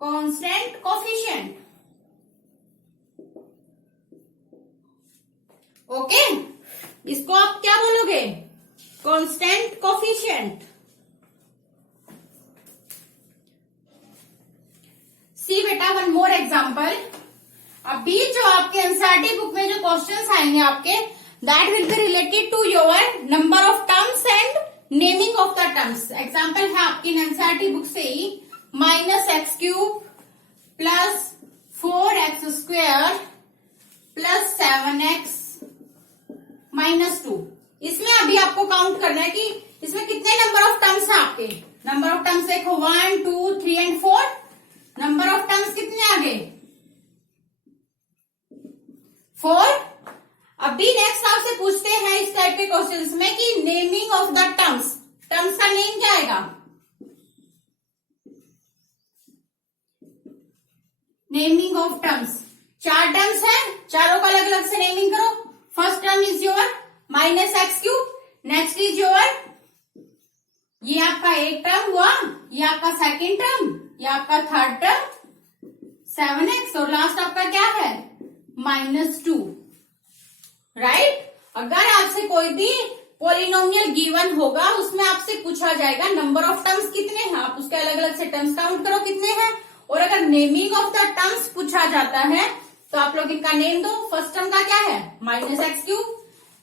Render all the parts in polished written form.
Constant coefficient. Okay, इसको आप क्या बोलोगे? Constant coefficient. सी बेटा वन मोर एग्जांपल। अभी जो आपके एनसीईआरटी बुक में जो क्वेश्चंस आएंगे आपके, that will be related to your number of terms and naming of the terms. Example है आपकी एनसीईआरटी बुक से ही -x³ plus 4x² plus 7x -2। इसमें अभी आपको काउंट करना है कि इसमें कितने नंबर ऑफ टर्म्स हैं आपके। नंबर ऑफ टर्म्स देखो 1 2 3 एंड 4। नंबर ऑफ टर्म्स कितने आ गए? 4। अभी नेक्स्ट आपसे पूछते हैं इस टाइप के क्वेश्चंस में कि naming of the terms. Terms का नेम क्या आएगा? Naming of terms. 4 टर्म्स हैं, चारों का अलग अलग से नेमिंग करो। First term is your -x³। Next is your, ये आपका एक टर्म हुआ, ये आपका सेकेंड टर्म, ये आपका थर्ड टर्म 7x, और लास्ट आपका क्या है? -2। राइट। अगर आपसे कोई भी पॉलिनोमियल गिवन होगा, उसमें आपसे पूछा जाएगा नंबर ऑफ टर्म्स कितने हैं, आप उसके अलग अलग से टर्म्स काउंट करो कितने हैं। और अगर नेमिंग ऑफ द टर्म्स पूछा जाता है तो आप लोग इनका नेम दो। फर्स्ट टर्म का क्या है? -x³।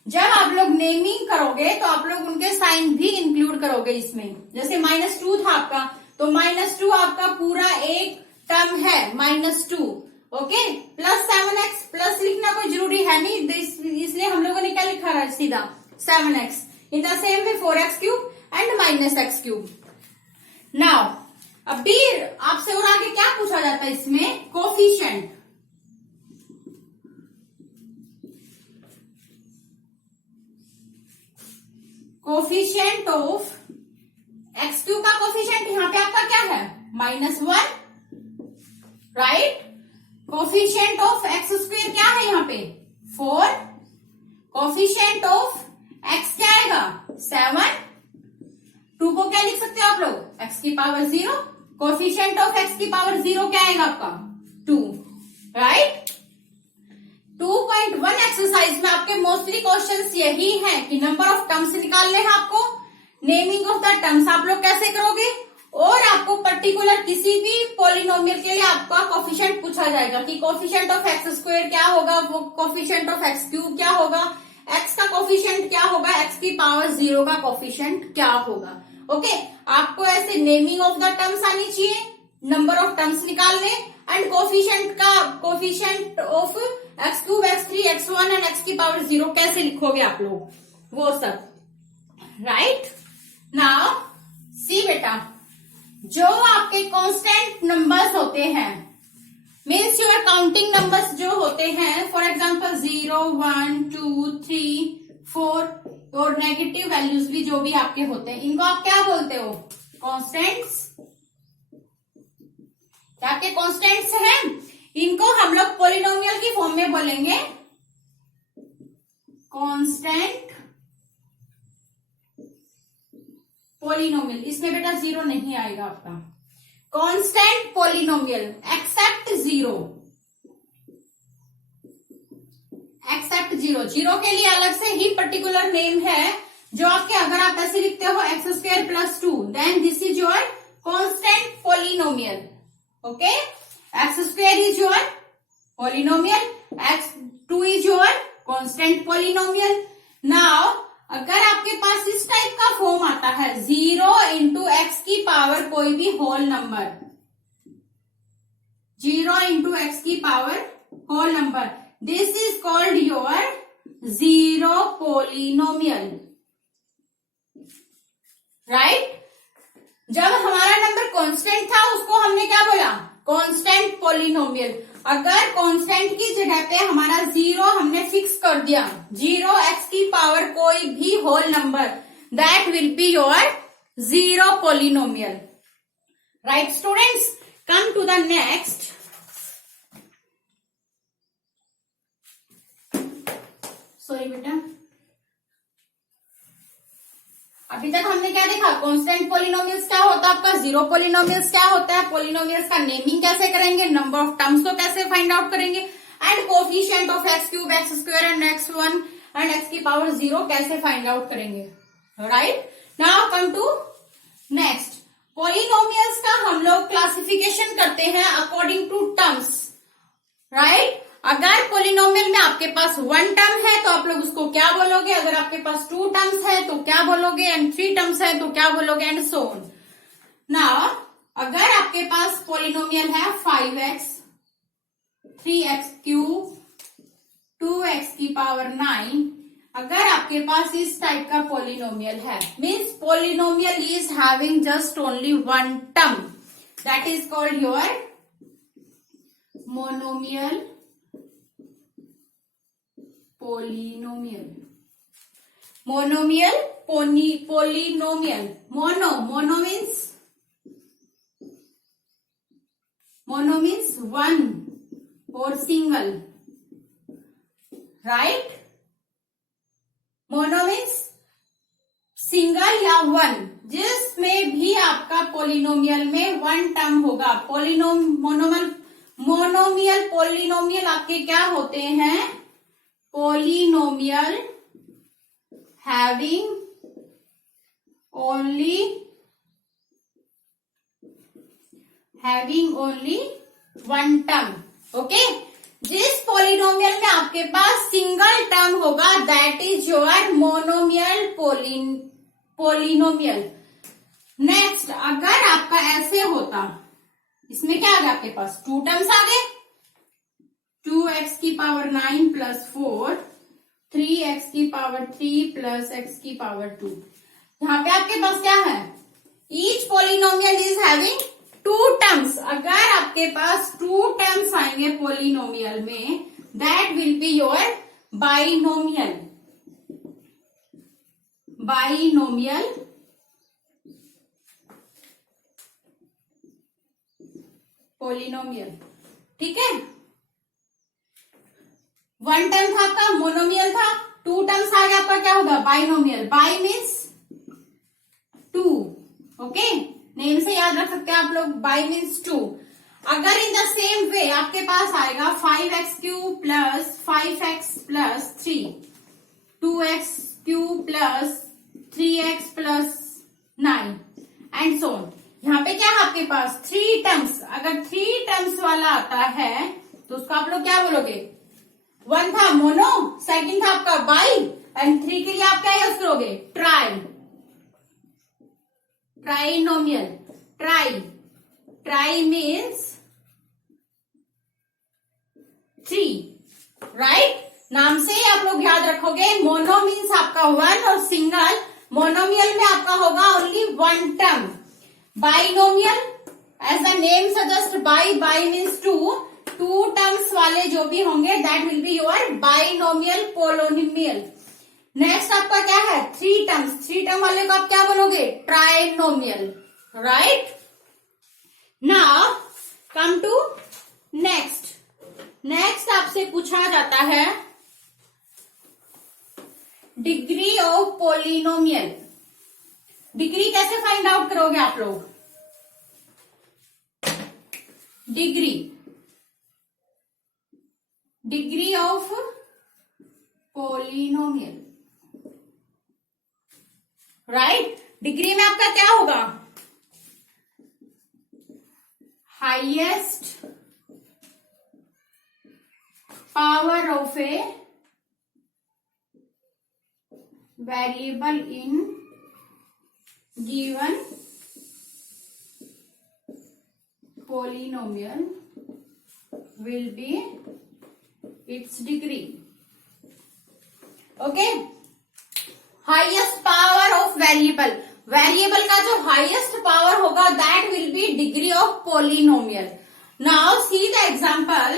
जब आप लोग नेमिंग करोगे तो आप लोग उनके साइन भी इंक्लूड करोगे इसमें। जैसे -2 था आपका, तो -2 आपका पूरा एक टर्म है -2। ओके, प्लस 7x, प्लस लिखना कोई जरूरी है नहीं, इसलिए हम लोगों ने क्या लिखा है? सीधा 7x। In the same way 4x³ and -x³। Now अभी आपसे और आगे क्या पूछा जाता है इसमें? कोफिशिएंट। कोफिशिएंट ऑफ x³ का कोफिशिएंट यहाँ पे आपका क्या है? -1। राइट। कोफिशिएंट ऑफ x² क्या है यहाँ पे? 4। कोफिशिएंट ऑफ x क्या आएगा? 7। 2 को क्या लिख सकते हो आप लोग? x⁻0। कोफिशिएंट ऑफ x⁻0 क्या आएगा आपका? 2। राइट। 2.1 एक्सरसाइज में आपके मोस्टली क्वेश्चंस यही हैं कि नंबर ऑफ टर्म्स निकालने हैं आपको। नेमिंग ऑफ द टर्म्स आप लोग कैसे करोगे, और आपको पर्टिकुलर किसी भी पॉलिनोमियल के लिए आपका कोफिशिएंट पूछा जाएगा कि कोफिशिएंट ऑफ x² क्या होगा, वो कोफिशिएंट ऑफ x³ क्या होगा, x का कोफिशिएंट क्या होगा, x⁻0 का कोफिशिएंट क्या होगा। ओके, आपको ऐसे नेमिंग ऑफ द टर्म्स आनी चाहिए, नंबर ऑफ टर्म्स निकालने, and coefficient of x³ x3 x1 and x⁻0 कैसे लिखोगे आप लोग, वो सब। राइट। नाउ सी बेटा, जो आपके कांस्टेंट नंबर्स होते हैं, मीन्स योर काउंटिंग नंबर्स जो होते हैं, फॉर एग्जांपल 0 1 2 3 4, और नेगेटिव वैल्यूज भी जो भी आपके होते हैं, इनको आप क्या बोलते हो? कांस्टेंट्स। आपके कांस्टेंट्स हैं, इनको हम लोग पॉलिनोमियल की फॉर्म में बोलेंगे कांस्टेंट पॉलिनोमियल। इसमें बेटा 0 नहीं आएगा आपका। Constant polynomial accept 0। एक्सेप्ट 0, 0 के लिए अलग से ही पर्टिकुलर नेम है, जो आपके, अगर आप ऐसे लिखते हो x² + 2, then this is your constant polynomial. Okay, x² is your polynomial, x2 is your constant polynomial. Now अगर आपके पास इस टाइप का फॉर्म आता है 0 × x⁻, कोई भी whole number, 0 × x⁻, whole number, this is called your 0 polynomial. Right. जब हमारा नंबर कांस्टेंट था, उसको हमने क्या बोला? Constant polynomial. अगर कांस्टेंट की जगह पे हमारा 0 हमने फिक्स कर दिया, 0 x⁻, कोई भी whole number, that will be your 0 polynomial. Right students, come to the next. Sorry बेटा, अभी तक हमने क्या देखा, कांस्टेंट पोलिनोमियल्स क्या होता है आपका, जीरो पोलिनोमियल्स क्या होता है, पोलिनोमियल्स का नेमिंग कैसे करेंगे, नंबर ऑफ टर्म्स को कैसे फाइंड आउट करेंगे, and coefficient of X cube, X square and X one and X की पावर 0 कैसे फाइंड आउट करेंगे. Right, now come to next. Polynomials का हम लोग क्लासिफिकेशन करते हैं अकॉर्डिंग टू टर्म्स. राइट, अगर पोलिनोमियल में आपके पास 1 टर्म है तो आप लोग उसको क्या बोलोगे, अगर आपके पास 2 टर्म्स है तो क्या बोलोगे, एंड 3 टर्म्स है तो क्या बोलोगे, एंड सो ऑन. नाउ अगर आपके पास पोलिनोमियल है 5x 3x क्यूब 2x की पावर 9, अगर आपके पास इस टाइप का पोलिनोमियल है, means polynomial is having just only 1 term, that is called your monomial polynomial. Monomial polynomial. Mono means 1 और single. Right, mono means single या 1, जिसमें भी आपका पोलिनोमियल में 1 टर्म होगा. मोनोमियल पोलिनोमियल आपके क्या होते हैं, polynomial having only 1 term. Okay, जिस पोलिनोमियल में आपके पास सिंगल टर्म होगा that is your monomial polynomial. Next, अगर आपका ऐसे होता, इसमें क्या आ गया आपके पास 2 टर्म्स आ गए, 2x की पावर 9 प्लस 4, 3x की पावर 3 प्लस x की पावर 2. यहाँ पे आपके पास क्या है, each polynomial is having 2 terms. अगर आपके पास 2 टर्म्स आएंगे पोलिनोमियल में, that will be your binomial polynomial. ठीक है, 1 टर्म था आपका मोनोमियल था, 2 टर्म्स आ गया आपका क्या होगा, binomial. By means 2. Okay, name से याद रख सकते हैं आप लोग, बाई मीन्स 2. अगर इन द सेम वे आपके पास आएगा 5x cube plus 5x plus 3, 2x cube plus 3x plus 9 and so on. यहाँ पे क्या है आपके पास 3 टर्म्स. अगर 3 टर्म्स वाला आता है तो उसको आप लोग क्या बोलोगे, 1 था मोनो, सेकंड था आपका बाई, एंड 3 के लिए आप क्या यूज करोगे, ट्राइनोमियल. Try means 3. राइट, नाम से ही आप लोग याद रखोगे. मोनो मीन्स आपका 1 और सिंगल. मोनोमियल में आपका होगा only 1 term. Binomial as the name suggest, bi means 2 terms वाले जो भी होंगे that will be your binomial polynomial. Next आपका क्या है 3 टर्म्स. 3 टर्म वाले को आप क्या बोलोगे, trinomial. Right, now come to next आपसे पूछा जाता है डिग्री ऑफ पोलिनोमियल. डिग्री कैसे फाइंड आउट करोगे आप लोग, degree of polynomial. Right, degree में आपका क्या होगा, highest power of a variable in given polynomial will be its degree. Okay, highest power of variable का जो highest power होगा that will be degree of polynomial. Now see the example,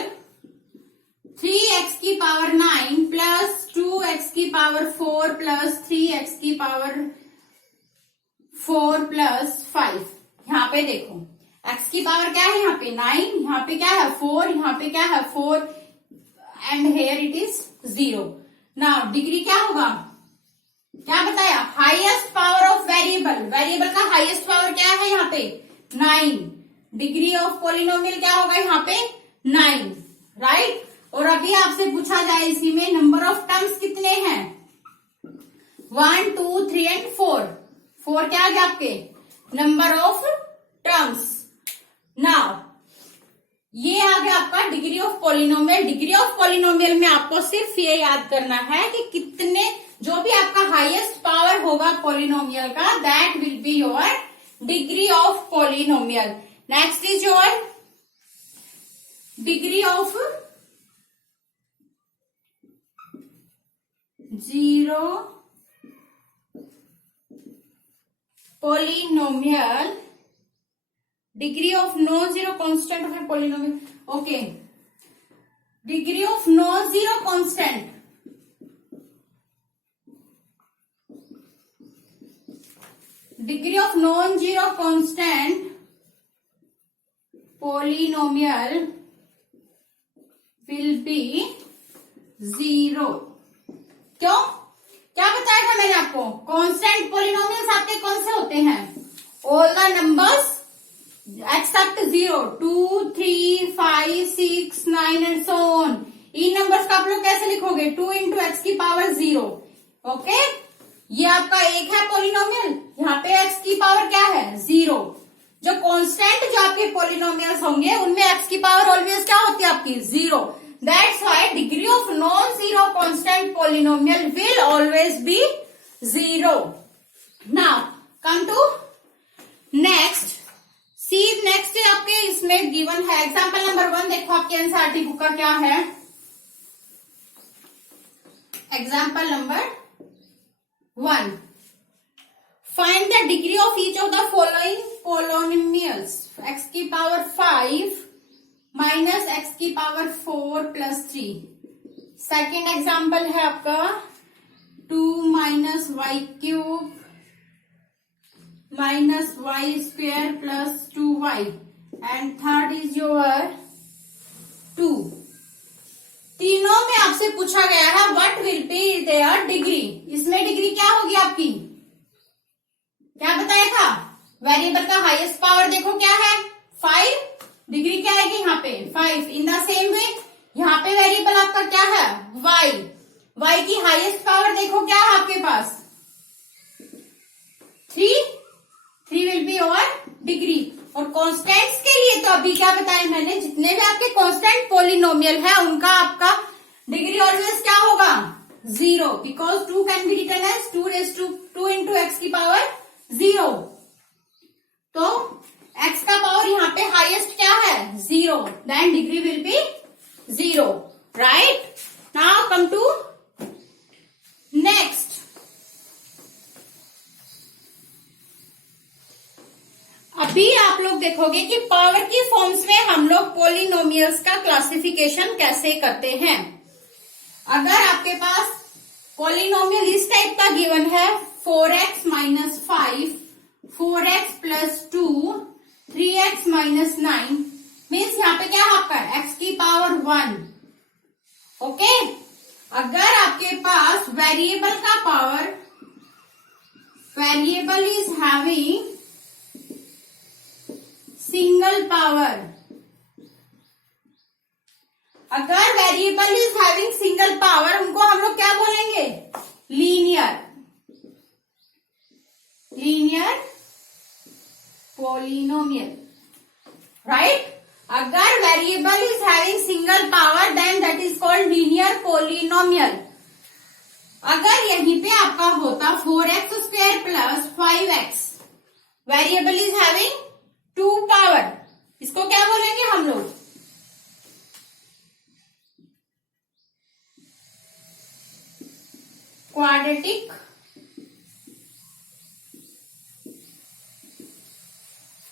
3x की power 9 plus 2x की power 4 plus 3x की power 4 plus 5. यहाँ पे देखो x की पावर क्या है, यहाँ पे 9, यहाँ पे क्या है 4, यहाँ पे क्या है 4 and here it is 0. Now degree क्या होगा, क्या बताया, highest power of variable, variable का हाईएस्ट पावर क्या है यहाँ पे 9, डिग्री ऑफ पॉलिनोमियल क्या होगा यहाँ पे 9, राइट। और अभी आपसे पूछा जाए इसी में नंबर ऑफ टर्म्स कितने हैं 1 2 3 एंड 4, 4 क्या आ गया आपके नंबर ऑफ टर्म्स। नाउ ये आ गया आपका degree of polynomial. Degree of polynomial में आपको सिर्फ ये याद करना है कि कितने, जो भी आपका हाईएस्ट पावर होगा पॉलिनोमियल का, that will be your degree of polynomial. Next is your degree of zero polynomial, degree of non zero constant है polynomial, okay, degree of non zero constant, degree of non zero constant polynomial will be 0। क्यों, क्या बताया था मैंने आपको, constant polynomials आपके कौन से होते हैं, all the numbers accept 0, 2 3 5 6 9 and so on. In numbers का आप लोग कैसे लिखोगे 2 इंटू एक्स की पावर 0, ओके। ये आपका एक है पॉलिनोमियल, यहाँ पे एक्स की पावर क्या है 0। जो कांस्टेंट जो आपके पॉलिनोमियल्स होंगे उनमें एक्स की पावर ऑलवेज क्या होती है आपकी 0। That's why degree of non zero constant polynomial will always be 0। Now come to next, see next आपके इसमें गिवन है एग्जांपल नंबर 1। देखो आपके एनसीईआरटी बुक का क्या है, example number 1, find the degree of each of the following polynomials, x की power 5 minus x की पावर 4 प्लस 3। सेकेंड एग्जाम्पल है आपका 2 minus y cube minus y square plus 2y and third is your 2। तीनों में आपसे पूछा गया है what will be there degree. इसमें डिग्री क्या होगी आपकी, क्या बताया था, वेरिएबल का हाईएस्ट पावर देखो क्या है 5, डिग्री क्या आएगी यहाँ पे 5। इन द सेम वे यहाँ पे वेरिएबल आपका क्या है y, y की हाईएस्ट पावर देखो क्या है आपके पास 3 विल बी योर डिग्री। और कांस्टेंट्स के लिए तो अभी क्या बताया मैंने, जितने भी आपके कांस्टेंट पॉलिनोमियल है उनका आपका डिग्री ऑलवेज क्या होगा 0, because 2 can be written as 2 into x की पावर 0। तो x का पावर यहाँ पे हाईएस्ट क्या है 0, then degree will be 0, right. Now come to next, अभी आप लोग देखोगे कि पावर की फॉर्म्स में हम लोग पॉलिनोमियल्स का क्लासिफिकेशन कैसे करते हैं। अगर आपके पास पॉलिनोमियल इस टाइप का गिवन है 4x minus 5, 4x plus 2, 3x minus 9, means यहाँ पे क्या है आपका x की पावर 1, ओके। अगर आपके पास वेरिएबल का power, variable is having single power, अगर variable is having single power उनको हम लोग क्या बोलेंगे लीनियर, लीनियर पॉलिनोमियल, राइट। अगर variable is having single power then that is called linear polynomial. अगर यहीं पे आपका होता 4x square plus 5x, variable is having 2 power, इसको क्या बोलेंगे हम लोग क्वाड्रेटिक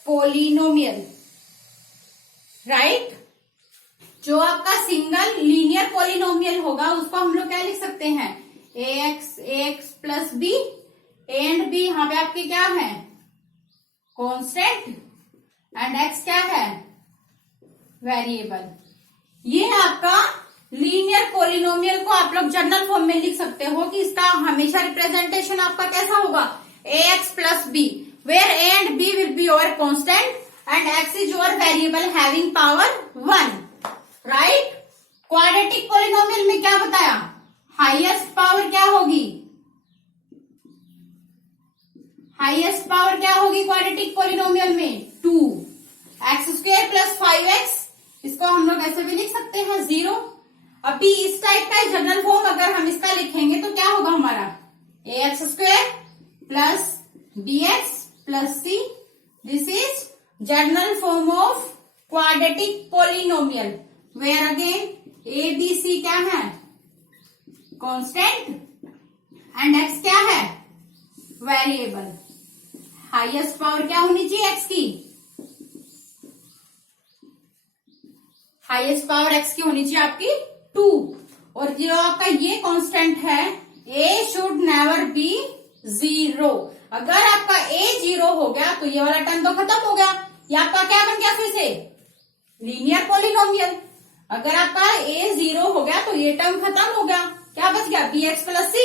पॉलिनोमियल, राइट। जो आपका सिंगल लीनियर पॉलिनोमियल होगा उसको हम लोग क्या लिख सकते हैं ax plus b, and b यहाँ पे आपके क्या है कांस्टेंट एंड x क्या है वेरिएबल। ये आपका लीनियर पोलिनोमियल को आप लोग जनरल फॉर्म में लिख सकते हो कि इसका हमेशा रिप्रेजेंटेशन आपका कैसा होगा, ax plus b, where a and b will be your constant and x is your variable having power 1, right. Quadratic polynomial में क्या बताया, हाईएस्ट पावर क्या होगी, हाईएस्ट पावर क्या होगी क्वाड्रेटिक पोलिनोमियल में 2, x² प्लस 5x, इसको हम लोग ऐसे भी लिख सकते हैं 0। अभी इस टाइप का जनरल फॉर्म अगर हम इसका लिखेंगे तो क्या होगा हमारा, ax² plus bx plus c, this is general form of quadratic polynomial, where again a b c क्या है, कांस्टेंट एंड x क्या है, वेरिएबल। हाईएस्ट पावर क्या होनी चाहिए x की, हाईएस्ट पावर x की होनी चाहिए आपकी 2, और जो आपका ये कांस्टेंट है a शुड नेवर बी 0। अगर आपका a 0 हो गया तो ये वाला टर्म तो खत्म हो गया, ये आपका क्या बन गया फिर से, लीनियर पोलिनोमियल। अगर आपका a 0 हो गया तो ये टर्म खत्म हो गया, क्या बच गया, bx plus c,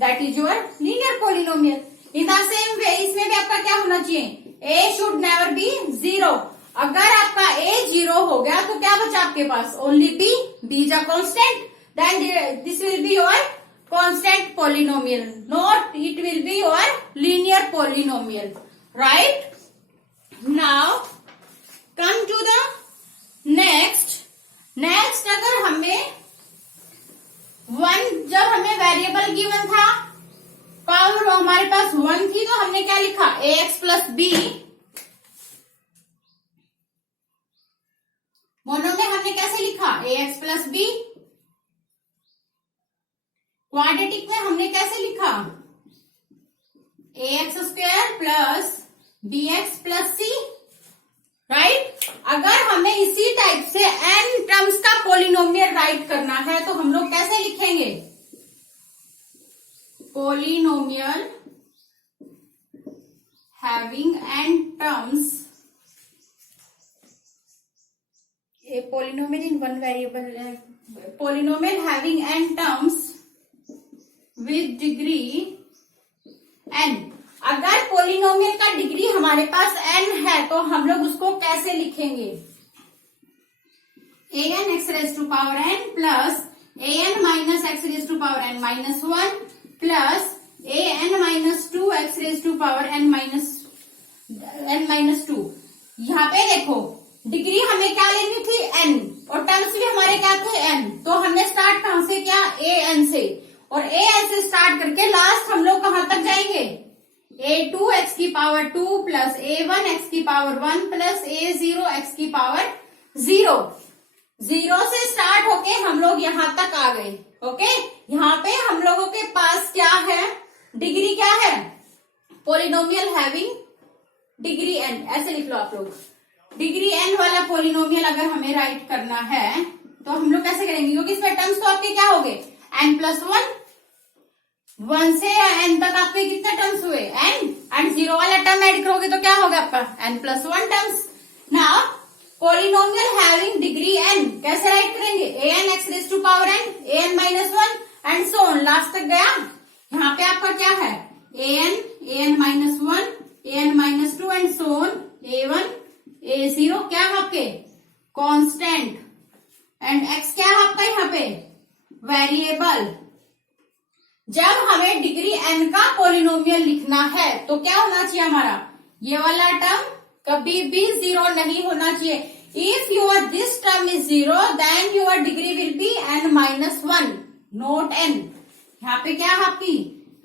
that is your linear polynomial. In the same वे इसमें भी आपका क्या होना चाहिए, a शुड नेवर बी 0। अगर आपका a 0 हो गया तो क्या बचा आपके पास, only b, b is a constant, then this will be your constant polynomial, not it will be your linear polynomial, right. Now come to the next अगर हमें जब हमें वेरिएबल गिवन था, पावर हमारे पास 1 थी, तो हमने क्या लिखा, ax प्लस b, मोनो में हमने कैसे लिखा, ax प्लस b, क्वाड्रेटिक में हमने कैसे लिखा, ax² plus bx plus c, right. अगर हमें इसी टाइप से n टर्म्स का पोलिनोमियल राइट करना है तो हम लोग कैसे लिखेंगे, polynomial having n terms, a polynomial in one variable, polynomial having n terms with degree n। अगर पोलिनोमियल का डिग्री हमारे पास n है तो हम लोग उसको कैसे लिखेंगे, an x raise to power n plus an minus x raise to power n minus 1 plus an minus 2 x raise to power n minus 2। यहाँ पे देखो डिग्री हमें क्या लेनी थी n, और टर्म्स भी हमारे क्या थे n, तो हमने स्टार्ट कहां से किया, an से, और an से स्टार्ट करके लास्ट हम लोग कहां तक जाएंगे, a2 x की पावर 2 प्लस a1 x की पावर 1 प्लस a0 x की पावर 0। 0 से स्टार्ट होके हम लोग यहां तक आ गए, ओके। यहाँ पे हम लोगों के पास क्या है, डिग्री क्या है, पोलिनोमियल हैविंग डिग्री n, ऐसे लिख लो आप लोग। डिग्री n वाला पोलिनोमियल अगर हमें राइट करना है तो हम लोग कैसे करेंगे, क्योंकि इसमें टर्म्स तो आपके क्या हो गए, n प्लस 1 से n तक आपके कितने टर्म्स हुए, n, एंड 0 वाला टर्म ऐड करोगे तो क्या होगा आपका, n plus 1 terms. Now polynomial having degree n कैसे राइट करेंगे, an x raise to power n, an minus 1 and so on, last तक गया। यहाँ पे आपका क्या है, an minus 1, an minus 2 and so on, a1 a0 क्या है आपके, कांस्टेंट, एंड x क्या है आपका यहाँ पे, वेरिएबल। जब हमें डिग्री n का पोलिनोमियल लिखना है तो क्या होना चाहिए हमारा, ये वाला टर्म कभी भी 0 नहीं होना चाहिए। If your this term is 0 then your degree will be n minus 1, not n। यहाँ पे क्या है आपकी,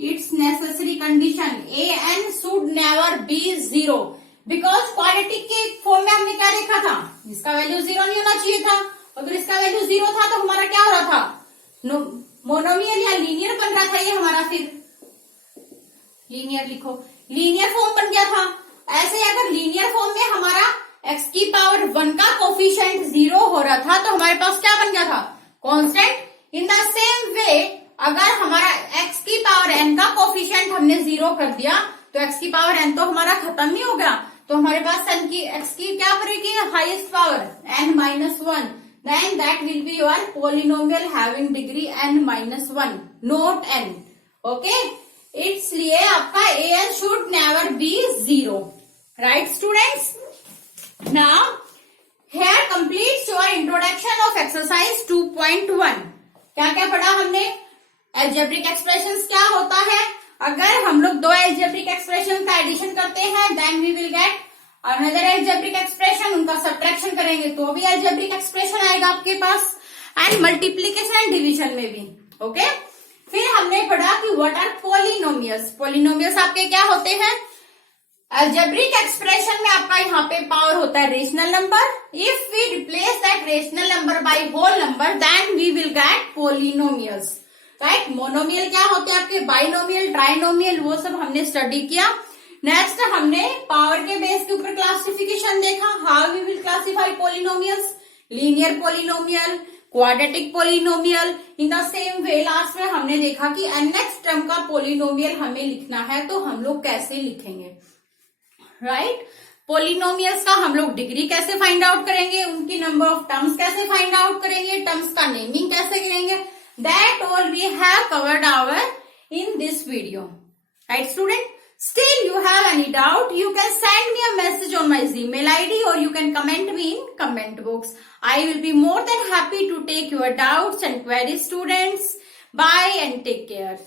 it's necessary condition, an should never be 0, because quadratic के फॉर्म में हमने क्या देखा था, इसका वैल्यू 0 नहीं होना चाहिए था, अगर इसका वैल्यू 0 था तो हमारा क्या हो रहा था, मोनोमियल या लीनियर बन रहा था ये हमारा, फिर लीनियर लिखो, लीनियर फॉर्म बन गया था। ऐसे अगर लीनियर फॉर्म में हमारा x की पावर 1 का कोफिशिएंट 0 हो रहा था तो हमारे पास क्या बन गया था, कांस्टेंट। इन द सेम वे अगर हमारा x की पावर n का कोफिशिएंट हमने 0 कर दिया तो x की पावर n तो हमारा खत्म नहीं हो गया, तो हमारे पास x की क्या पड़ेगी, highest power n minus 1, then that will be your polynomial having degree n minus 1, not n. Okay, इसलिए आपका an should never be 0. Right students? Now here completes your introduction of exercise 2.1. क्या क्या पढ़ा हमने? Algebraic expressions क्या होता है, अगर हम लोग दो एल्जेब्रिक एक्सप्रेशन का एडिशन करते हैं then we will get another algebraic expression, उनका सब्ट्रैक्शन करेंगे तो भी एल्जेब्रिक एक्सप्रेशन आएगा आपके पास, एंड मल्टीप्लीकेशन एंड डिवीजन में भी. ओके, फिर हमने पढ़ा कि व्हाट आर पॉलिनोमियल्स. पॉलिनोमियल्स आपके क्या होते हैं? एल्जेब्रिक एक्सप्रेशन में आपका यहाँ पे पावर होता है rational number. If we replace that rational number by whole number then we will get polynomials. Right, monomial क्या होते हैं आपके? बाइनोमियल, ट्राइनोमियल, वो सब हमने स्टडी किया. नेक्स्ट हमने पावर के बेस के ऊपर क्लासिफिकेशन देखा, how we will classify polynomials, linear polynomial, quadratic polynomial. In the same way last में हमने देखा कि नेक्स्ट टर्म का पॉलिनोमियल हमें लिखना है तो हम लोग कैसे लिखेंगे. राइट, पॉलिनोमियल्स का हम लोग डिग्री कैसे फाइंड आउट करेंगे, उनकी नंबर ऑफ टर्म्स कैसे फाइंड आउट करेंगे, टर्म्स का नेमिंग कैसे करेंगे, that all we have covered our in this video. Right student, still you have any doubt, you can send me a message on my Gmail ID or you can comment me in comment box. I will be more than happy to take your doubts and queries students. Bye and take care.